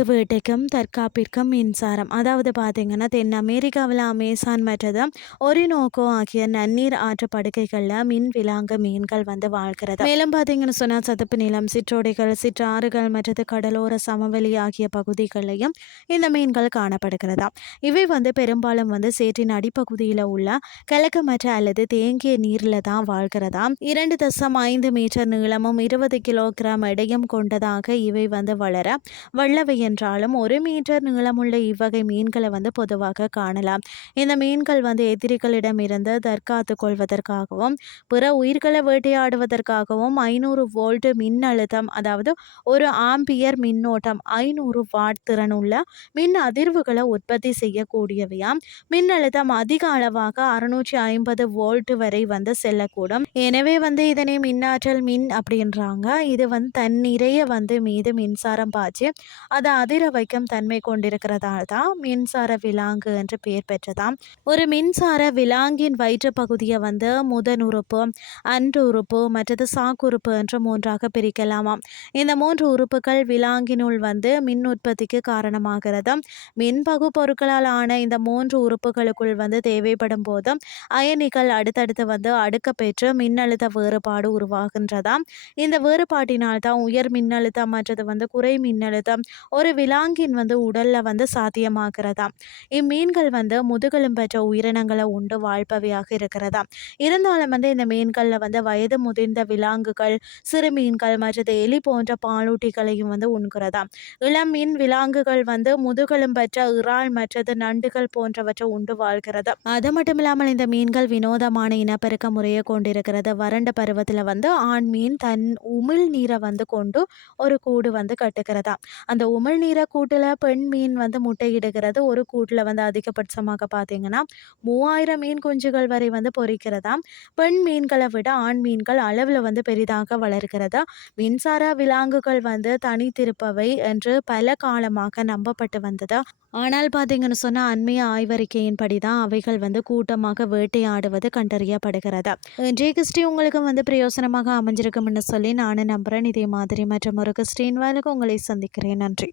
வேட்டைக்கும் தற்காப்பிற்கும் மின்சாரம். அதாவது பார்த்தீங்கன்னா தென் அமெரிக்காவில் அமேசான் மற்றும் ஒரினோகோ ஆகிய நன்னீர் ஆற்று படுகைகளில் மின் விலாங்கு மீன்கள் வந்து வாழ்கிறது. மேலும் பார்த்தீங்கன்னு சொன்னால் சதுப்பு நிலம் சிற்றோடைகள் சிற்றாறுகள் மற்றது கடலோர சமவெளி ஆகிய பகுதிகளையும் இந்த மீன்கள் காணப்படுகிறதா. இவை வந்து பெரும்பாலும் வந்து சேற்றின் அடிப்பகுதியில் உள்ள கிழக்கு மற்ற அல்லது தேங்கிய நீரில் தான் வாழ்கிறதா? இரண்டு தசம் ஐந்து மீட்டர் நீளமும் இருபது கிலோகிராம் எடையும் கொண்டதாக இவை வந்து வளர வல்லவை என்றாலும் ஒரு மீட்டர் நீளமுள்ள இவ்வகை மீன்களை வந்து பொதுவாக காணலாம். இந்த மீன்கள் வந்து எதிரிகளிடம் இருந்து தற்காத்து கொள்வதற்காகவும் பிற உயிர்களை வேட்டையாடுவதற்காகவும் ஐநூறு வோல்ட் மின்னழுத்தம் அதாவது ஒரு ஆம்பியர் மின்னோட்டம் ஐநூறு வாட் திறனுள்ள மின் அதிர்வுகளை உற்பத்தி செய்யக்கூடியவையாம். மின்னழுத்தம் அதிக அளவாக அறுநூற்றி ஐம்பது வோல்ட் வரை வந்து செல்லக்கூடும். எனவே வந்து இதனை மின்னாற்றல் மின் அப்படின்றாங்க. இது வந்து தன் வந்து மீது மின்சாரம் பாய்ச்சி அது அதிர வைக்கும் தன்மை கொண்டிருக்கிறதால் தான் மின்சார விலாங்கு என்று பெயர் பெற்றதாம். ஒரு மின்சார விலாங்கின் வயிற்று பகுதியை வந்து முதன் உறுப்பு அன்று உறுப்பு மற்றது சாக்குறுப்பு என்று மூன்றாக பிரிக்கலாமாம். இந்த மூன்று உறுப்புகள் விலாங்கினுள் வந்து மின் உற்பத்திக்கு காரணமாகிறது. மின் பகு பொருட்களால் ஆன இந்த மூன்று உறுப்புகளுக்குள் வந்து தேவைப்படும் போது அயனிகள் அடுத்தடுத்து வந்து அடுக்க பெற்று மின்னழுத்த வேறுபாடு உருவாகின்றதாம். இந்த வேறுபாட்டினால் தான் உயர் மின்னழுத்தம் மற்றது வந்து குறை மின்னழுத்தம் ஒரு விலாங்கின் வந்து உடலில் வந்து சாத்தியமாகிறதா இம்மீன்கள் வந்து முதுகெலும்பற்ற உயிரினங்களை உண்டு வாழ்பவையாக இருக்கிறதா? இருந்தாலும் வந்து இந்த மீன்களில் வந்து வயது முதிர்ந்த விலாங்குகள் சிறு மீன்கள் மற்றது எலி போன்ற பாலூட்டிகளையும் வந்து உண்கிறதா? இளம் மீன் விலாங்குகள் வந்து முதுகெலும்பற்ற இறால் மற்றது நண்டுகள் போன்றவற்றை உண்டு வாழ்கிறது? அது மட்டும் இல்லாமல் இந்த மீன்கள் வினோதமான இனப்பெருக்க முறையை கொண்டிருக்கிறது. வறண்ட பருவத்தில் வந்து ஆண் மீன் தன் உமிழ் நீரை வந்து கொண்டு ஒரு கூடு வந்து கட்டுக்கிறதா அந்த உமிழ் உமிழ்நீர கூட்டில் பெண் மீன் வந்து முட்டையிடுகிறது. ஒரு கூட்டில் வந்து அதிகபட்சமாக பார்த்தீங்கன்னா மூவாயிரம் மீன் குஞ்சுகள் வரை வந்து பொறிக்கிறதா பெண் மீன்களை விட ஆண் மீன்கள் அளவில் வந்து பெரிதாக வளர்கிறது. மின்சார விலாங்குகள் வந்து தனித்திருப்பவை என்று பல காலமாக நம்பப்பட்டு வந்தது. ஆனால் பார்த்தீங்கன்னு சொன்னால் அண்மைய ஆய்வறிக்கையின்படி தான் அவைகள் வந்து கூட்டமாக வேட்டையாடுவது கண்டறியப்படுகிறது. இன்றைய கிறிஸ்டி உங்களுக்கு வந்து பிரயோசனமாக அமைஞ்சிருக்கும்னு சொல்லி நானும் நம்புகிறேன் இதே மாதிரி மற்றும் ஒரு கிறிஸ்டின் வேலைக்கு உங்களை சந்திக்கிறேன். நன்றி.